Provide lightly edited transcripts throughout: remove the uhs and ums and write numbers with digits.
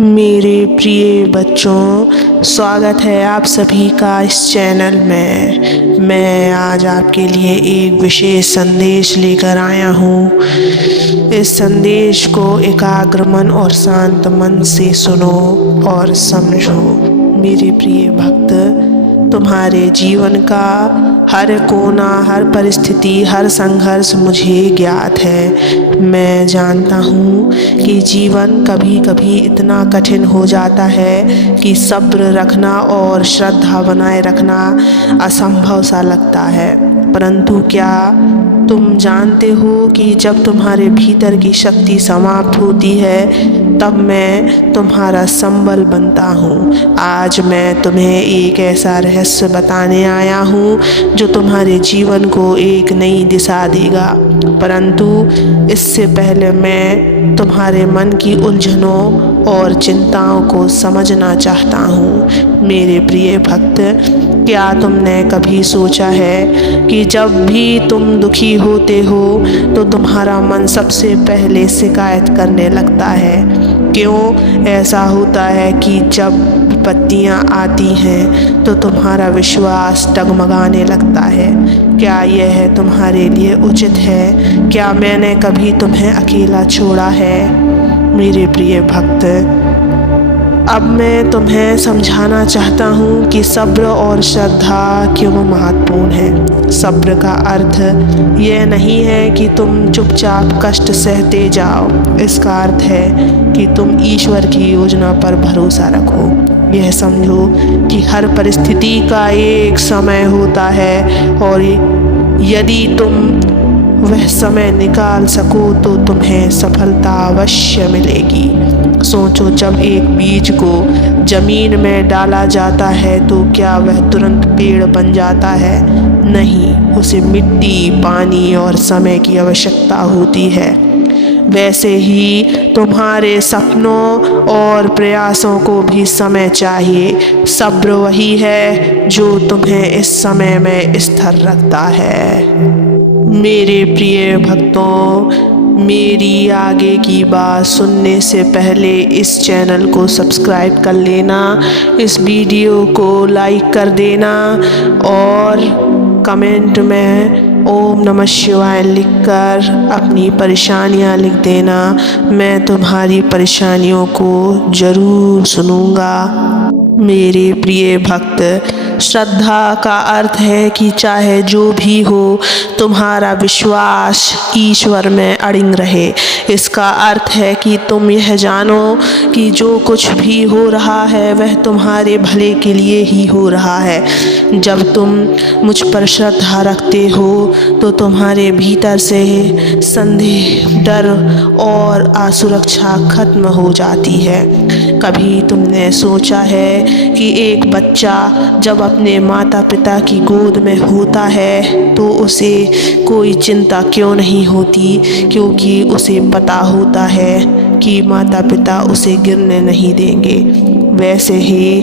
मेरे प्रिय बच्चों, स्वागत है आप सभी का इस चैनल में। मैं आज आपके लिए एक विशेष संदेश लेकर आया हूँ। इस संदेश को एकाग्र मन और शांत मन से सुनो और समझो। मेरे प्रिय भक्त, तुम्हारे जीवन का हर कोना, हर परिस्थिति, हर संघर्ष मुझे ज्ञात है। मैं जानता हूँ कि जीवन कभी कभी इतना कठिन हो जाता है कि सब्र रखना और श्रद्धा बनाए रखना असंभव सा लगता है। परंतु क्या तुम जानते हो कि जब तुम्हारे भीतर की शक्ति समाप्त होती है तब मैं तुम्हारा संबल बनता हूँ। आज मैं तुम्हें एक ऐसा रहस्य बताने आया हूँ जो तुम्हारे जीवन को एक नई दिशा देगा। परंतु इससे पहले मैं तुम्हारे मन की उलझनों और चिंताओं को समझना चाहता हूँ। मेरे प्रिय भक्त, क्या तुमने कभी सोचा है कि जब भी तुम दुखी होते हो तो तुम्हारा मन सबसे पहले शिकायत करने लगता है? क्यों ऐसा होता है कि जब विपत्तियाँ आती हैं तो तुम्हारा विश्वास डगमगाने लगता है? क्या यह तुम्हारे लिए उचित है? क्या मैंने कभी तुम्हें अकेला छोड़ा है? मेरे प्रिय भक्त, अब मैं तुम्हें समझाना चाहता हूँ कि सब्र और श्रद्धा क्यों महत्वपूर्ण है। सब्र का अर्थ यह नहीं है कि तुम चुपचाप कष्ट सहते जाओ। इसका अर्थ है कि तुम ईश्वर की योजना पर भरोसा रखो। यह समझो कि हर परिस्थिति का एक समय होता है और यदि तुम वह समय निकाल सको तो तुम्हें सफलता अवश्य मिलेगी। सोचो, जब एक बीज को जमीन में डाला जाता है तो क्या वह तुरंत पेड़ बन जाता है? नहीं, उसे मिट्टी, पानी और समय की आवश्यकता होती है। वैसे ही तुम्हारे सपनों और प्रयासों को भी समय चाहिए। सब्र वही है जो तुम्हें इस समय में स्थिर रखता है। मेरे प्रिय भक्तों, मेरी आगे की बात सुनने से पहले इस चैनल को सब्सक्राइब कर लेना, इस वीडियो को लाइक कर देना और कमेंट में ओम नमः शिवाय लिखकर अपनी परेशानियां लिख देना। मैं तुम्हारी परेशानियों को ज़रूर सुनूंगा। मेरे प्रिय भक्त, श्रद्धा का अर्थ है कि चाहे जो भी हो तुम्हारा विश्वास ईश्वर में अड़िग रहे। इसका अर्थ है कि तुम यह जानो कि जो कुछ भी हो रहा है वह तुम्हारे भले के लिए ही हो रहा है। जब तुम मुझ पर श्रद्धा रखते हो तो तुम्हारे भीतर से संदेह, डर और असुरक्षा खत्म हो जाती है। कभी तुमने सोचा है कि एक बच्चा जब अपने माता पिता की गोद में होता है तो उसे कोई चिंता क्यों नहीं होती? क्योंकि उसे पता होता है कि माता पिता उसे गिरने नहीं देंगे। वैसे ही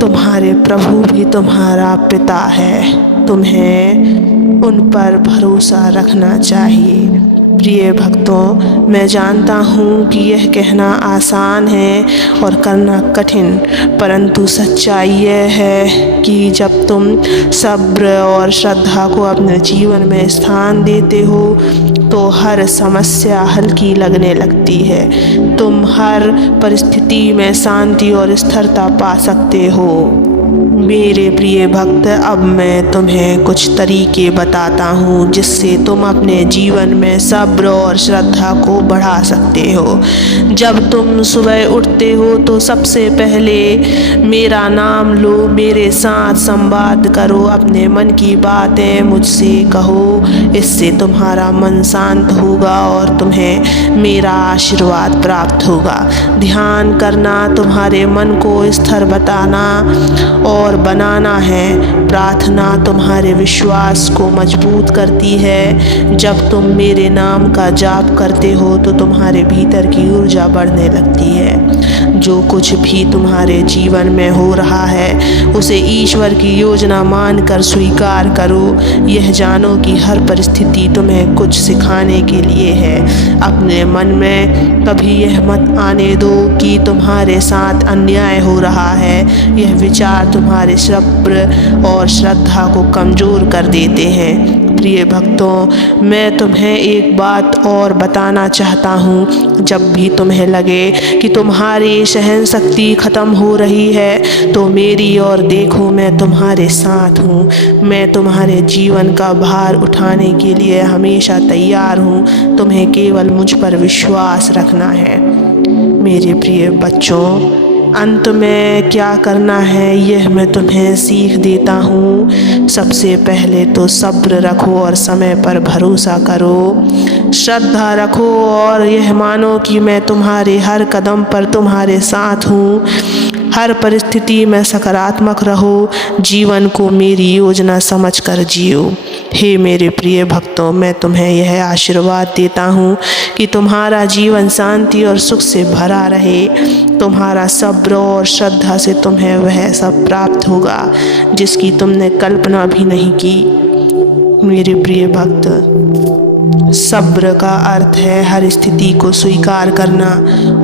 तुम्हारे प्रभु भी तुम्हारा पिता है। तुम्हें उन पर भरोसा रखना चाहिए। प्रिय भक्तों, मैं जानता हूँ कि यह कहना आसान है और करना कठिन, परंतु सच्चाई यह है कि जब तुम सब्र और श्रद्धा को अपने जीवन में स्थान देते हो तो हर समस्या हल्की लगने लगती है। तुम हर परिस्थिति में शांति और स्थिरता पा सकते हो। मेरे प्रिय भक्त, अब मैं तुम्हें कुछ तरीके बताता हूँ जिससे तुम अपने जीवन में सब्र और श्रद्धा को बढ़ा सकते हो। जब तुम सुबह उठते हो तो सबसे पहले मेरा नाम लो, मेरे साथ संवाद करो, अपने मन की बातें मुझसे कहो। इससे तुम्हारा मन शांत होगा और तुम्हें मेरा आशीर्वाद प्राप्त होगा। ध्यान करना तुम्हारे मन को स्थिर बताना और बनाना है। प्रार्थना तुम्हारे विश्वास को मजबूत करती है। जब तुम मेरे नाम का जाप करते हो तो तुम्हारे भीतर की ऊर्जा बढ़ने लगती है। जो कुछ भी तुम्हारे जीवन में हो रहा है उसे ईश्वर की योजना मानकर स्वीकार करो। यह जानो कि हर परिस्थिति तुम्हें कुछ सिखाने के लिए है। अपने मन में कभी यह मत आने दो कि तुम्हारे साथ अन्याय हो रहा है। यह विचार तुम्हारे सब्र और श्रद्धा को कमज़ोर कर देते हैं। प्रिय भक्तों, मैं तुम्हें एक बात और बताना चाहता हूँ। जब भी तुम्हें लगे कि तुम्हारी सहन शक्ति ख़त्म हो रही है तो मेरी ओर देखो, मैं तुम्हारे साथ हूँ। मैं तुम्हारे जीवन का भार उठाने के लिए हमेशा तैयार हूँ। तुम्हें केवल मुझ पर विश्वास रखना है। मेरे प्रिय बच्चों, अंत में क्या करना है यह मैं तुम्हें सीख देता हूँ। सबसे पहले तो सब्र रखो और समय पर भरोसा करो। श्रद्धा रखो और यह मानो कि मैं तुम्हारे हर कदम पर तुम्हारे साथ हूँ। हर परिस्थिति में सकारात्मक रहो। जीवन को मेरी योजना समझकर जियो। हे मेरे प्रिय भक्तों, मैं तुम्हें यह आशीर्वाद देता हूँ कि तुम्हारा जीवन शांति और सुख से भरा रहे। तुम्हारा सब्र और श्रद्धा से तुम्हें वह सब प्राप्त होगा जिसकी तुमने कल्पना भी नहीं की। मेरे प्रिय भक्त, सब्र का अर्थ है हर स्थिति को स्वीकार करना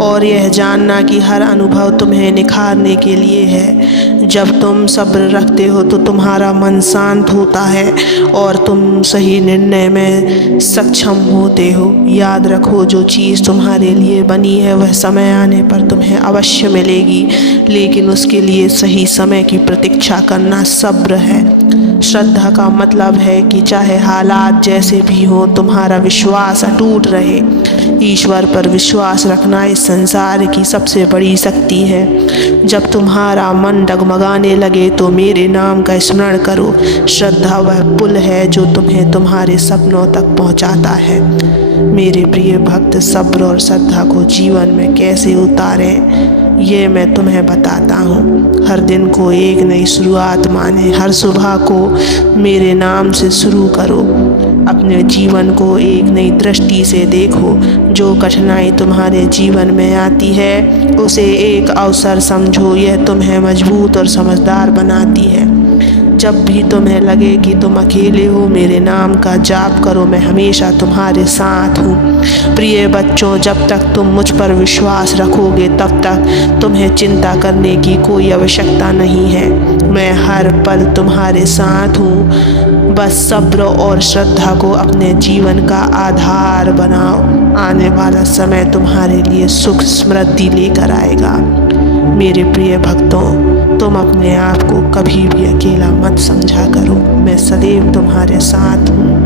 और यह जानना कि हर अनुभव तुम्हें निखारने के लिए है। जब तुम सब्र रखते हो तो तुम्हारा मन शांत होता है और तुम सही निर्णय में सक्षम होते हो। याद रखो, जो चीज़ तुम्हारे लिए बनी है वह समय आने पर तुम्हें अवश्य मिलेगी, लेकिन उसके लिए सही समय की प्रतीक्षा करना सब्र है। श्रद्धा का मतलब है कि चाहे हालात जैसे भी हो तुम्हारा विश्वास अटूट रहे। ईश्वर पर विश्वास रखना इस संसार की सबसे बड़ी शक्ति है। जब तुम्हारा मन डगमगाने लगे तो मेरे नाम का स्मरण करो। श्रद्धा वह पुल है जो तुम्हें तुम्हारे सपनों तक पहुंचाता है। मेरे प्रिय भक्त, सब्र और श्रद्धा को जीवन में कैसे उतारें ये मैं तुम्हें बताता हूँ। हर दिन को एक नई शुरुआत माने। हर सुबह को मेरे नाम से शुरू करो। अपने जीवन को एक नई दृष्टि से देखो। जो कठिनाई तुम्हारे जीवन में आती है उसे एक अवसर समझो। यह तुम्हें मजबूत और समझदार बनाती है। जब भी तुम्हें लगे कि तुम अकेले हो, मेरे नाम का जाप करो। मैं हमेशा तुम्हारे साथ हूँ। प्रिय बच्चों, जब तक तुम मुझ पर विश्वास रखोगे तब तक तुम्हें चिंता करने की कोई आवश्यकता नहीं है। मैं हर पल तुम्हारे साथ हूँ। बस सब्र और श्रद्धा को अपने जीवन का आधार बनाओ। आने वाला समय तुम्हारे लिए सुख समृद्धि लेकर आएगा। मेरे प्रिय भक्तों, तुम अपने आप को कभी भी अकेला मत समझा करो। मैं सदैव तुम्हारे साथ हूँ।